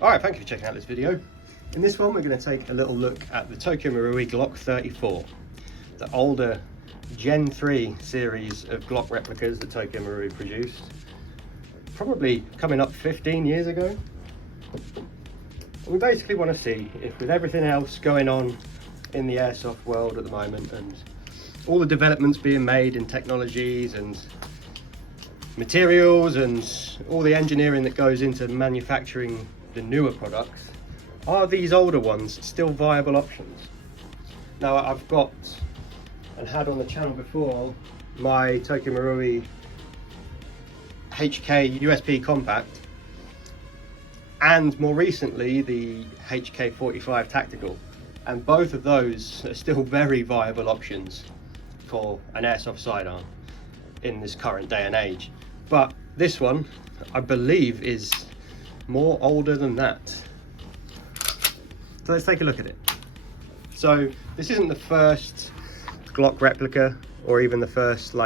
Alright, thank you for checking out this video. In this one we're going to take a little look at the Tokyo Marui Glock 34, the older Gen 3 series of Glock replicas that Tokyo Marui produced, probably coming up 15 years ago. We basically want to see if, with everything else going on in the airsoft world at the moment and all the developments being made in technologies and materials and all the engineering that goes into manufacturing the newer products, are these older ones still viable options? Now, I've got and had on the channel before my Tokyo Marui HK USP Compact, and more recently the HK 45 Tactical, and both of those are still very viable options for an airsoft sidearm in this current day and age. But this one, I believe, is more older than that. So let's take a look at it. So this isn't the first Glock replica, or even the first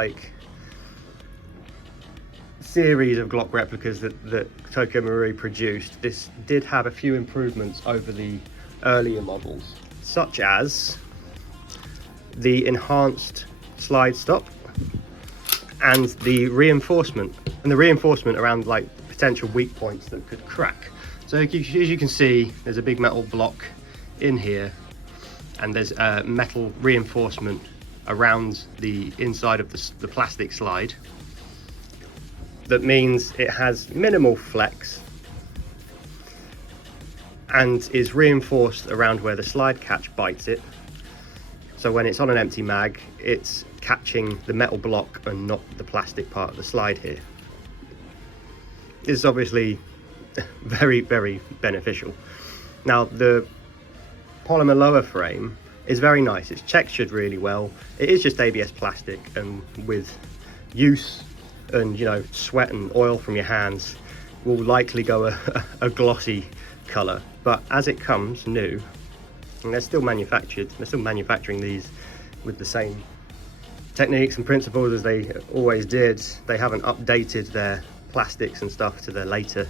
series of Glock replicas that Tokyo Marui produced. This did have a few improvements over the earlier models, such as the enhanced slide stop and the reinforcement around potential weak points that could crack. So as you can see, there's a big metal block in here, and there's a metal reinforcement around the inside of the plastic slide. That means it has minimal flex and is reinforced around where the slide catch bites it. So when it's on an empty mag, it's catching the metal block and not the plastic part of the slide here. This is obviously very, very beneficial. Now, the polymer lower frame is very nice. It's textured really well. It is just ABS plastic, and with use and sweat and oil from your hands will likely go a glossy color. But as it comes new, and they're still manufacturing these with the same techniques and principles as they always did. They haven't updated their plastics and stuff to their later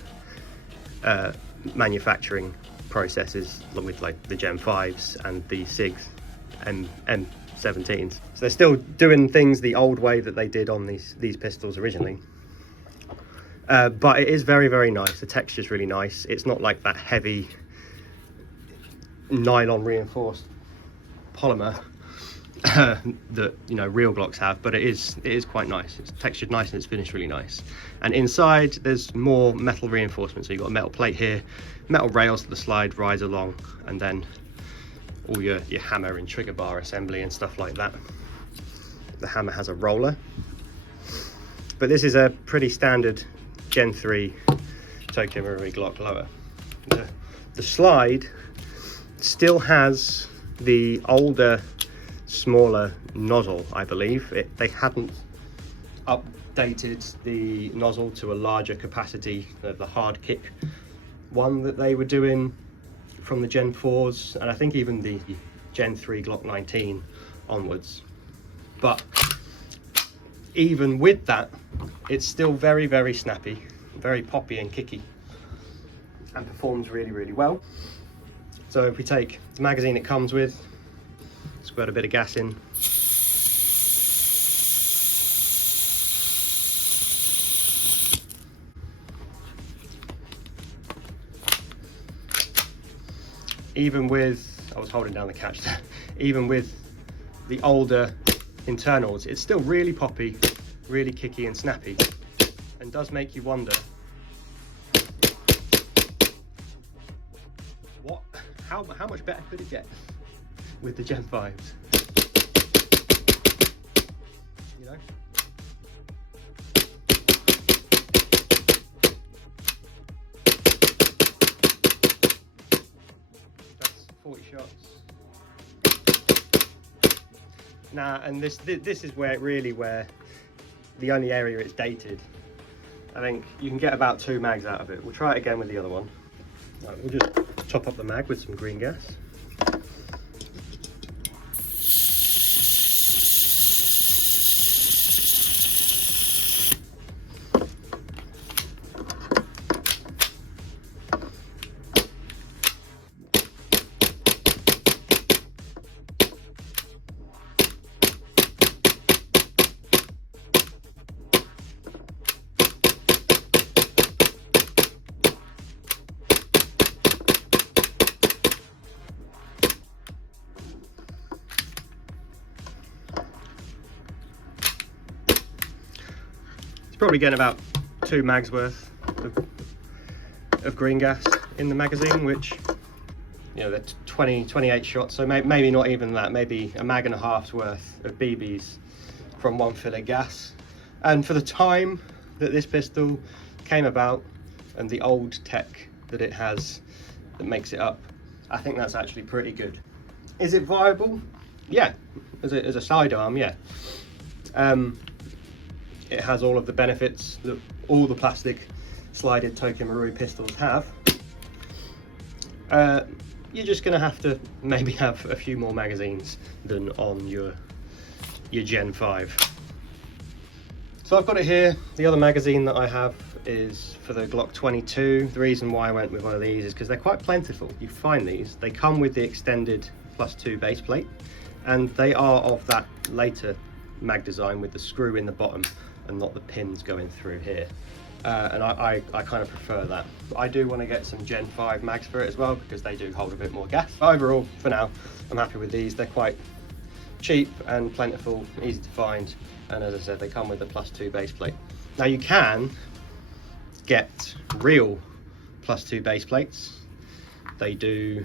manufacturing processes with the Gen 5s and the SIGs and M17s. So they're still doing things the old way that they did on these pistols originally. But it is very, very nice. The texture is really nice. It's not like that heavy nylon reinforced polymer that real Glocks have, but it is quite nice. It's textured nice and it's finished really nice. And inside there's more metal reinforcement. So you've got a metal plate here, metal rails that the slide rides along, and then all your hammer and trigger bar assembly and stuff like that. The hammer has a roller, but this is a pretty standard Gen 3 Tokyo Marui Glock lower. The slide still has the older, smaller nozzle, I believe. They hadn't updated the nozzle to a larger capacity of the hard kick one that they were doing from the Gen 4s, and I think even the Gen 3 Glock 19 onwards. But even with that, it's still very, very snappy, very poppy and kicky, and performs really, really well. So if we take the magazine it comes with, squirt a bit of gas in. Even with, I was holding down the catch there, even with the older internals, it's still really poppy, really kicky and snappy, and does make you wonder, how much better could it get with the Gen 5s? That's 40 shots. Now, and this is where the only area it's dated. I think you can get about 2 mags out of it. We'll try it again with the other one. Right, we'll just top up the mag with some green gas. probably getting about 2 mags worth of green gas in the magazine, which, you know, they're 28 shots, so maybe not even that, maybe a mag and a half's worth of BBs from one fill of gas. And for the time that this pistol came about and the old tech that it has that makes it up, I think that's actually pretty good. Is it viable? Yeah, as a sidearm, yeah. It has all of the benefits that all the plastic slided Tokyo Marui pistols have. You're just gonna have to maybe have a few more magazines than on your Gen 5. So I've got it here. The other magazine that I have is for the Glock 22. The reason why I went with one of these is because they're quite plentiful. You find these, they come with the extended +2 base plate, and they are of that later mag design with the screw in the bottom and not the pins going through here. And I kind of prefer that. I do want to get some Gen 5 mags for it as well, because they do hold a bit more gas. But overall, for now, I'm happy with these. They're quite cheap and plentiful, easy to find, and as I said, they come with the +2 base plate. Now you can get real +2 base plates. They do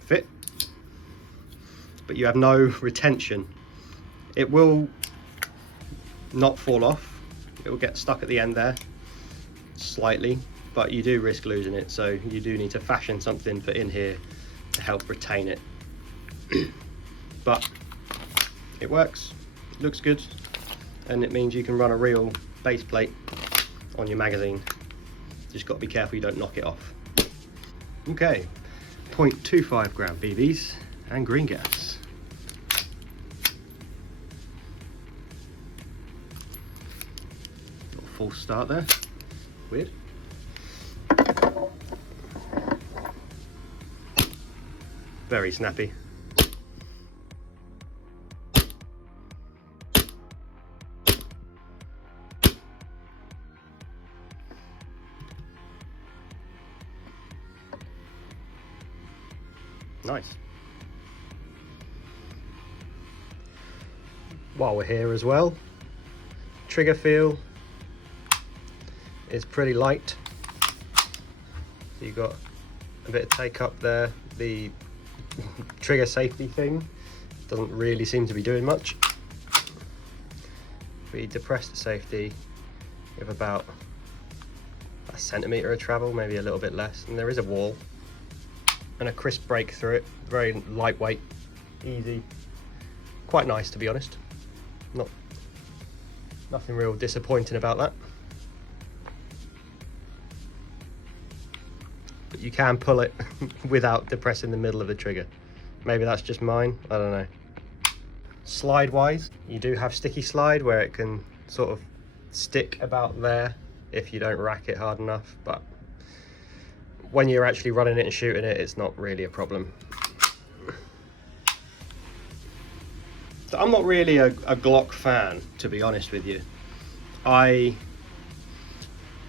fit, but you have no retention. It will not fall off. It will get stuck at the end there slightly, but you do risk losing it, so you do need to fashion something for in here to help retain it. But it works, it looks good, and it means you can run a real base plate on your magazine. Just got to be careful you don't knock it off. Okay, 0.25 gram BBs and green gas. False start there, weird. Very snappy. Nice. While we're here as well, trigger feel is pretty light. So you've got a bit of take up there. The trigger safety thing doesn't really seem to be doing much. If we depress the safety, you have about a centimetre of travel, maybe a little bit less, and there is a wall and a crisp break through it. Very lightweight, easy, quite nice to be honest. Nothing real disappointing about that. But you can pull it without depressing the middle of the trigger. Maybe that's just mine, I don't know. Slide wise, you do have sticky slide where it can sort of stick about there if you don't rack it hard enough, but when you're actually running it and shooting it, it's not really a problem. So I'm not really a Glock fan, to be honest with you. I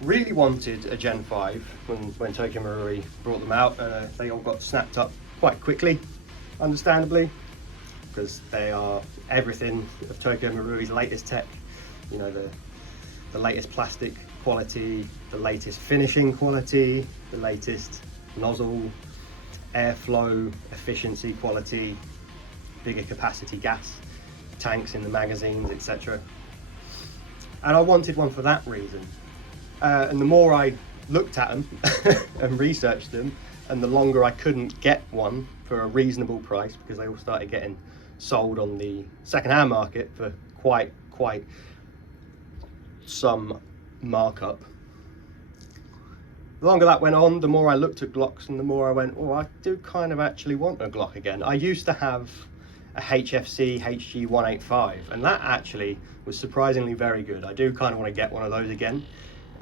really wanted a Gen 5 when Tokyo Marui brought them out. They all got snapped up quite quickly, understandably, because they are everything of Tokyo Marui's latest tech. You know, the latest plastic quality, the latest finishing quality, the latest nozzle, airflow, efficiency quality, bigger capacity gas tanks in the magazines, etc. And I wanted one for that reason. And the more I looked at them and researched them, and the longer I couldn't get one for a reasonable price, because they all started getting sold on the second-hand market for quite some markup. The longer that went on, the more I looked at Glocks, and the more I went, oh, I do kind of actually want a Glock again. I used to have a HFC HG185, and that actually was surprisingly very good. I do kind of want to get one of those again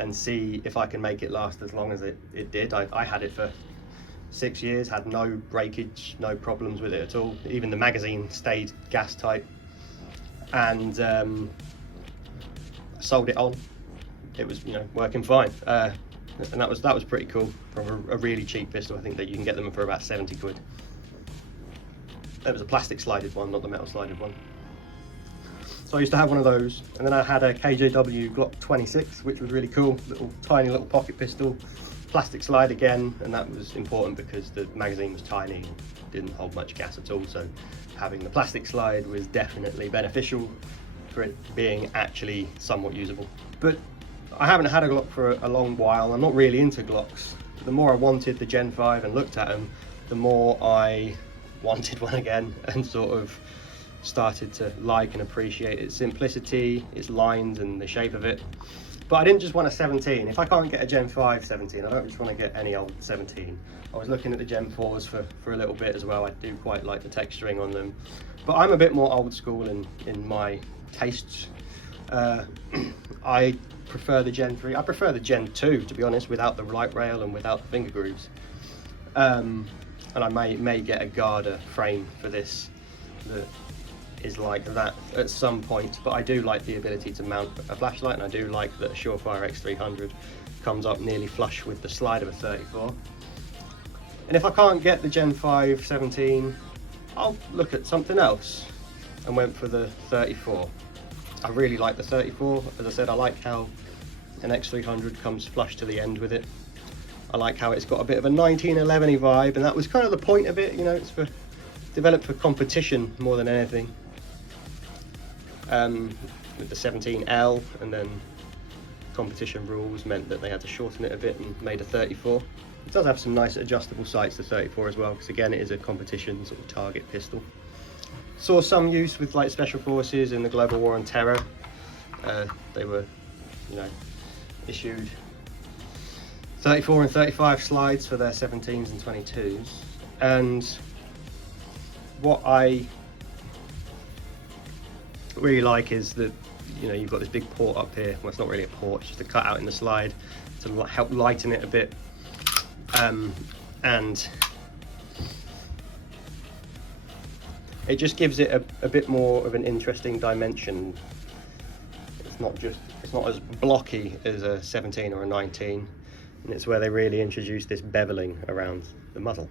and see if I can make it last as long as it did. I had it for 6 years, had no breakage, no problems with it at all. Even the magazine stayed gas tight, and sold it on. It was, you know, working fine, and that was pretty cool from a really cheap pistol. I think that you can get them for about 70 quid. That was a plastic slided one, not the metal slided one. So I used to have one of those, and then I had a KJW Glock 26, which was really cool, tiny little pocket pistol, plastic slide again, and that was important because the magazine was tiny and didn't hold much gas at all, so having the plastic slide was definitely beneficial for it being actually somewhat usable. But I haven't had a Glock for a long while. I'm not really into Glocks. The more I wanted the Gen 5 and looked at them, the more I wanted one again, and sort of started to like and appreciate its simplicity, its lines and the shape of it. But I didn't just want a 17. If I can't get a Gen 5 17, I don't just want to get any old 17. I was looking at the Gen 4s for a little bit as well. I do quite like the texturing on them. But I'm a bit more old school in my tastes. I prefer the Gen 3. I prefer the Gen 2, to be honest, without the light rail and without the finger grooves. And I may get a Garda frame for this that is like that at some point, but I do like the ability to mount a flashlight, and I do like that a Surefire X300 comes up nearly flush with the slide of a 34. And if I can't get the Gen 5 17, I'll look at something else, and went for the 34. I really like the 34. As I said, I like how an X300 comes flush to the end with it. I like how it's got a bit of a 1911-y vibe, and that was kind of the point of it, you know, it's developed for competition more than anything. With the 17L, and then competition rules meant that they had to shorten it a bit and made a 34. It does have some nice adjustable sights, the 34 as well, because again it is a competition sort of target pistol. Saw some use with like special forces in the global war on terror. They were, you know, issued 34 and 35 slides for their 17s and 22s. And what I really like is that, you know, you've got this big port up here. Well, it's not really a port, it's just a cutout in the slide to help lighten it a bit. And it just gives it a bit more of an interesting dimension. It's not as blocky as a 17 or a 19, and it's where they really introduce this beveling around the muzzle.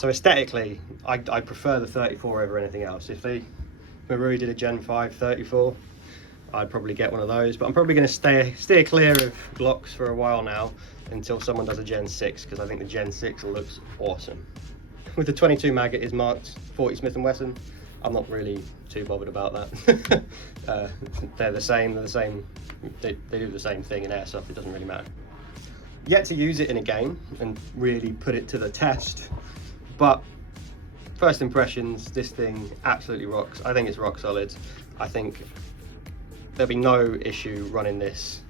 So aesthetically, I prefer the 34 over anything else. If Marui did a Gen 5 34, I'd probably get one of those, but I'm probably going to steer clear of Glocks for a while now until someone does a Gen 6, because I think the Gen 6 looks awesome. With the 22 mag, it is marked 40 Smith & Wesson. I'm not really too bothered about that. They're the same. They do the same thing in AIRSOFT. It doesn't really matter. Yet to use it in a game and really put it to the test, but first impressions, this thing absolutely rocks. I think it's rock solid. I think there'll be no issue running this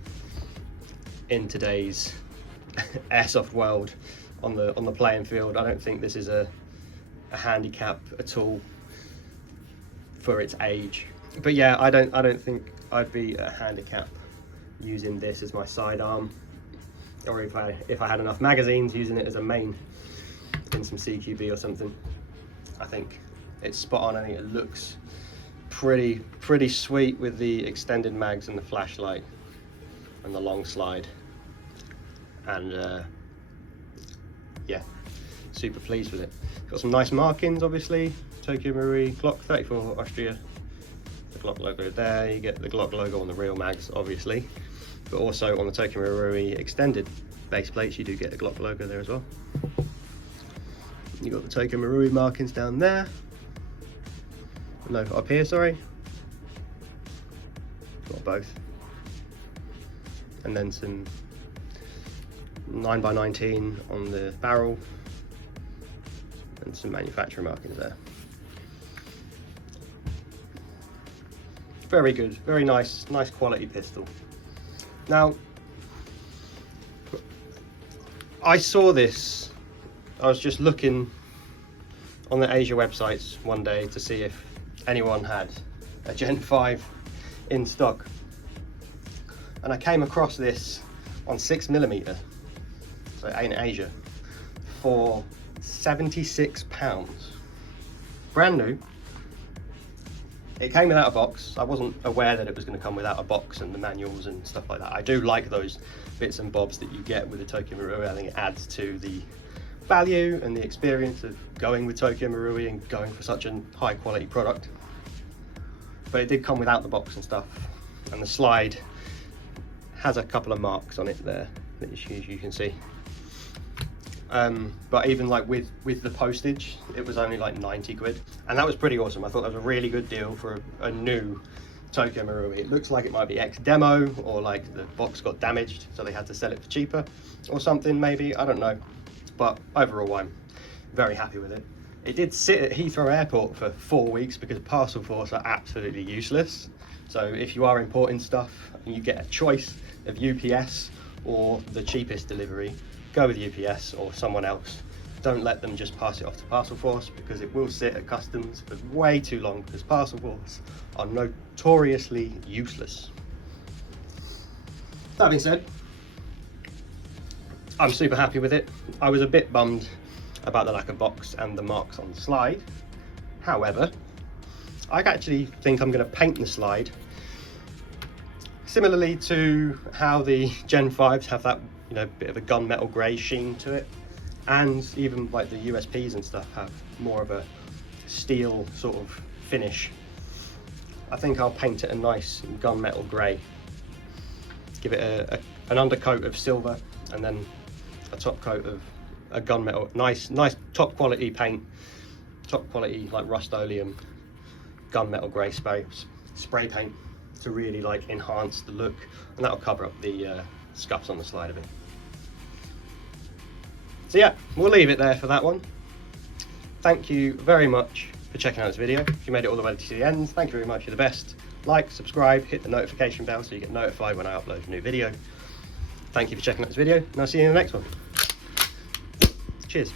in today's airsoft world on the playing field. I don't think this is a handicap at all for its age. But yeah, I don't think I'd be a handicap using this as my sidearm, or if I had enough magazines, using it as a main in some CQB or something. I think it's spot on. I think it looks pretty sweet with the extended mags and the flashlight and the long slide, and yeah, super pleased with it. Got some nice markings, obviously. Tokyo Marui, Glock 34 Austria, the Glock logo there. You get the Glock logo on the real mags, obviously, but also on the Tokyo Marui extended base plates, you do get the Glock logo there as well. You got the Tokyo Marui markings down there. No, up here, sorry. Got both. And then some 9x19 on the barrel, and some manufacturer markings there. Very good, very nice quality pistol. Now, I saw this, I was just looking on the Asia websites one day to see if anyone had a Gen 5 in stock, and I came across this on 6mm, so in Asia, for £76. Brand new. It came without a box. I wasn't aware that it was going to come without a box and the manuals and stuff like that. I do like those bits and bobs that you get with the Tokyo Marui. I think it adds to the value and the experience of going with Tokyo Marui and going for such a high quality product. but it did come without the box and stuff, and the slide has a couple of marks on it there that you can see. But even like with the postage, it was only like 90 quid, and that was pretty awesome. I thought that was a really good deal for a new Tokyo Marui. It looks like it might be ex-demo, or like the box got damaged so they had to sell it for cheaper or something, maybe, I don't know. But overall, I'm very happy with it. It did sit at Heathrow Airport for 4 weeks because parcel force are absolutely useless. So if you are importing stuff and you get a choice of UPS or the cheapest delivery, go with UPS or someone else. Don't let them just pass it off to parcel force, because it will sit at customs for way too long, because parcel force are notoriously useless. That being said, I'm super happy with it. I was a bit bummed about the lack of box and the marks on the slide. However, I actually think I'm going to paint the slide similarly to how the Gen 5s have that, you know, bit of a gunmetal grey sheen to it, and even like the USPs and stuff have more of a steel sort of finish. I think I'll paint it a nice gunmetal grey, give it an undercoat of silver, and then a top coat of a gunmetal, nice top quality paint, top quality like Rust-Oleum gunmetal grey spray paint to really like enhance the look, and that'll cover up the scuffs on the slide a bit. So yeah, we'll leave it there for that one. Thank you very much for checking out this video. If you made it all the way to the end, thank you very much, you're the best. Like, subscribe, hit the notification bell so you get notified when I upload a new video. Thank you for checking out this video, and I'll see you in the next one. Cheers.